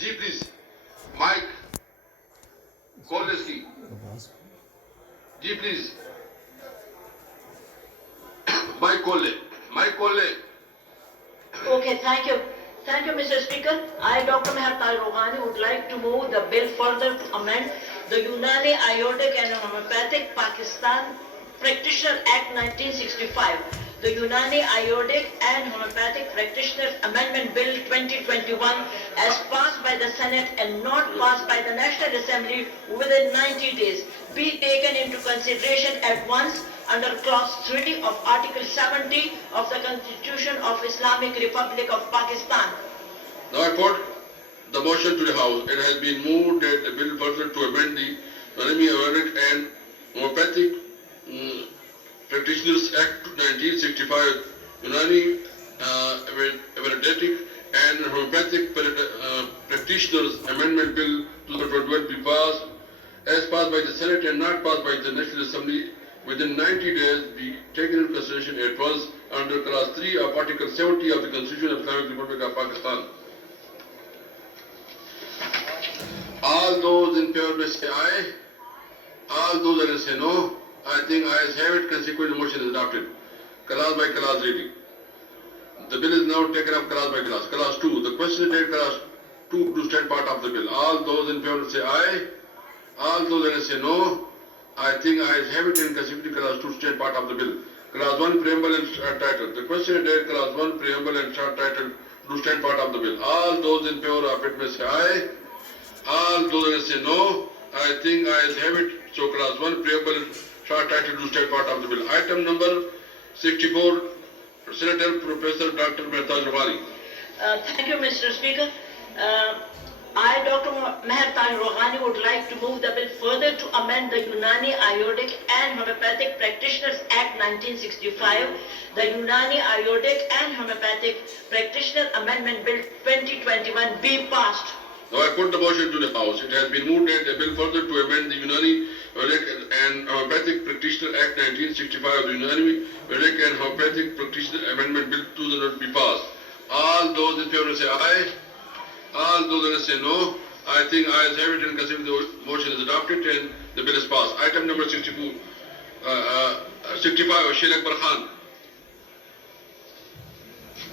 Ji please mic call इसकी जी please mic call ले Okay, thank you. Thank you, Mr. Speaker. I, Dr. Meher Rohani, would like to move the bill further to amend the Unani Ayurvedic and Homeopathic Pakistan Practitioner Act 1965, the Unani Ayurvedic and Homeopathic Practitioners Amendment Bill 2021 as passed by the Senate and not passed by the National Assembly within 90 days be taken into consideration at once under clause 3 of Article 70 of the Constitution of Islamic Republic of Pakistan. Now I put the motion to the House. It has been moved that the bill further to amend the Unani Ayurvedic and Homeopathic Practitioners Act 1965, Unani Ayurvedic and Homeopathic Practitioners Amendment Bill 2021 be passed as passed by the Senate and not passed by the National Assembly within 90 days be taken into consideration at once under clause 3 of Article 70 of the Constitution of Islamic Republic of Pakistan. All those in favor may say aye. All those that say no. I think ayes have it. Consequently, the motion is adopted. Clause by clause reading. The bill is now taken up clause by clause. Clause 2. The question is clause 2 to stand part of the bill. All those in favor say aye. All those that say no. I think ayes have it and consequently clause 2 stand part of the bill. Clause 1 preamble and title. The question is clause 1 preamble and short title to stand part of the bill. All those in favor of it may say aye. All those that say no. I think ayes have it. So clause 1 preamble short title to stand part of the bill. Item number 64. Senator Professor Dr. Meher Rohani. Thank you, Mr. Speaker. I, Dr. Meher Rohani, would like to move the bill further to amend the Unani Ayurvedic and Homeopathic Practitioners Act 1965, the Unani Ayurvedic and Homeopathic Practitioner Amendment Bill 2021 be passed. Now I put the motion to the House. It has been moved that the bill further to amend the Unani Ayurvedic and Homeopathic Practitioner Act 1965 of the Unani Ayurvedic and Homeopathic Practitioner Amendment Bill 2000 be passed. All those in favor say aye. All those that say no. I think ayes have it and consider the motion is adopted and the bill is passed. Item number 65, Sheikh Akbar Khan.